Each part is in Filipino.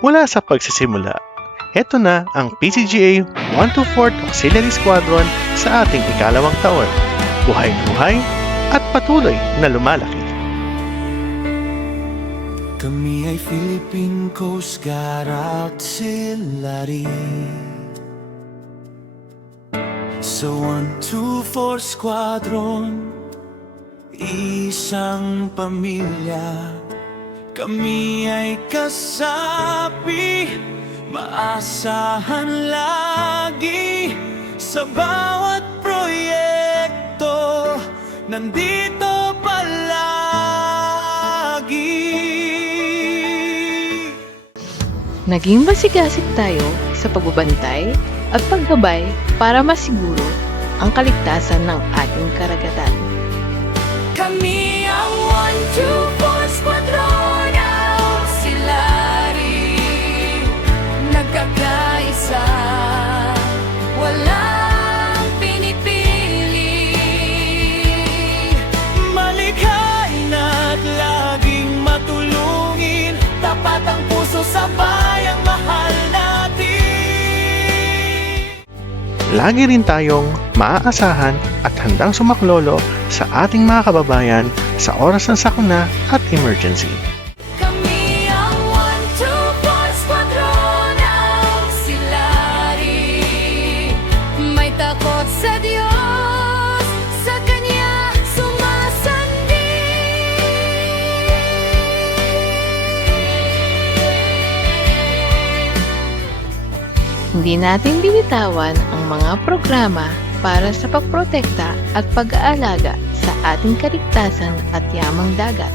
Mula sa pagsisimula, ito na ang PCGA 124th Auxiliary Squadron sa ating ikalawang taon. Buhay na buhay at patuloy na lumalaki. Kami ay Philippine Coast Guard Auxiliary sa 124 Squadron, isang pamilya. Kami ay kasapi, maasahan lagi. Sa bawat proyekto, nandito palagi. Naging masigasig tayo sa pagbabantay at paggabay para masiguro ang kaligtasan ng ating karagatan. Kami ang 124 Squadron Auxiliary, nagkakaisa, walang pinipili. Malikhain at laging matulungin, tapat ang puso sa bayang mahal natin. Lagi rin tayong maaasahan at handang sumaklolo sa ating mga kababayan sa oras ng sakuna at emergency. Kami ang 124 Squadron Auxiliary, may takot sa Diyos, sa Kanya sumasandi. Hindi natin binitawan ang mga programa para sa pagprotekta at pag-aalaga sa ating kaligtasan at yamang dagat.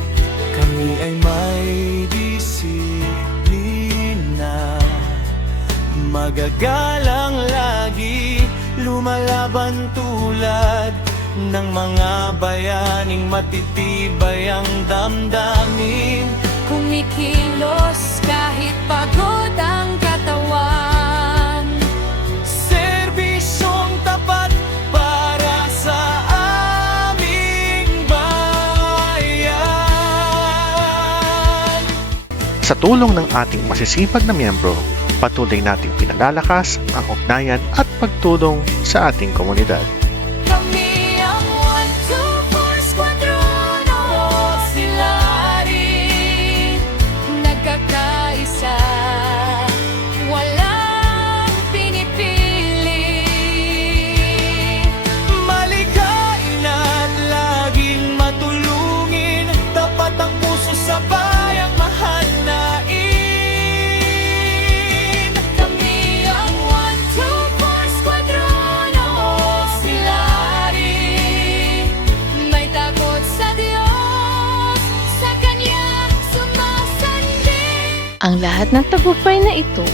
Kami ay may disiplina, magagalang lagi, lumalaban tulad ng mga bayaning matitibay ang damdamin. Kumikilos kahit pagod ang katawan, Serbisyong tapat para sa aming bayan. Sa tulong ng ating masisipag na miyembro, patuloy nating pinalalakas ang ugnayan at pagtulong sa ating komunidad. kami ang 124 Squadron Auxiliary, nagkakaisa, walang pinipili. Malikhain at laging matulungin, tapat ang puso sa bayang mahal nain. Kami ang 124 Squadron Auxiliary, may takot sa Diyos, sa Kanya sumasandi. Ang lahat ng tagumpay na ito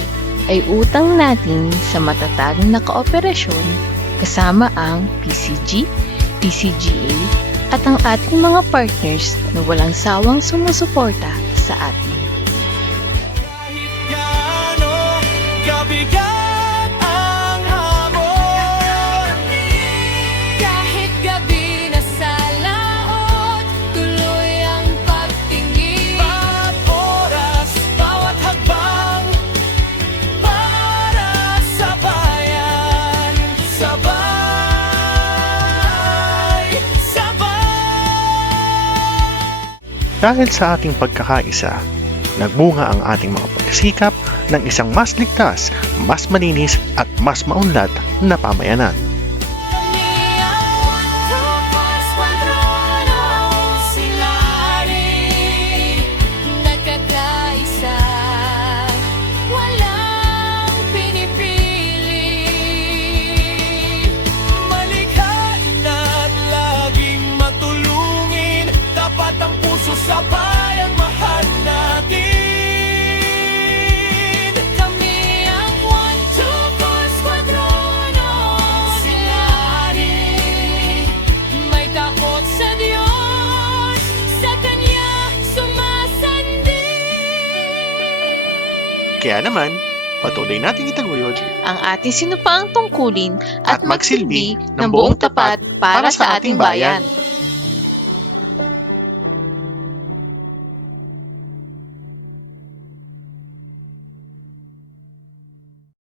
ay utang natin sa matatag na kooperasyon kasama ang PCG, PCGA at ang ating mga partners na walang sawang sumusuporta sa atin. Kahit gaano kabigat ang hamon, Kahit gabi na sa laot, tuloy ang pagtingin. bawat oras, bawat hakbang, para sa bayan. Sabay, sabay. Dahil sa ating pagkakaisa, nagbunga ang ating mga pagsikap ng isang mas ligtas, mas malinis at mas maunlad na pamayanan. Kami ang 124 Squadron Auxiliary, nagkakaisa, walang pinipili. Malikhain at laging matulungin, tapat ang puso sa bayang mahal natin. Kami ang 124 Squadron Auxiliary, may takot sa Diyos, sa Kanya sumasandi. Kaya naman, patuloy nating itaguyod Ang ating sinupaang tungkulin at At magsilbi magsilbi ng buong tapat para sa ating bayan.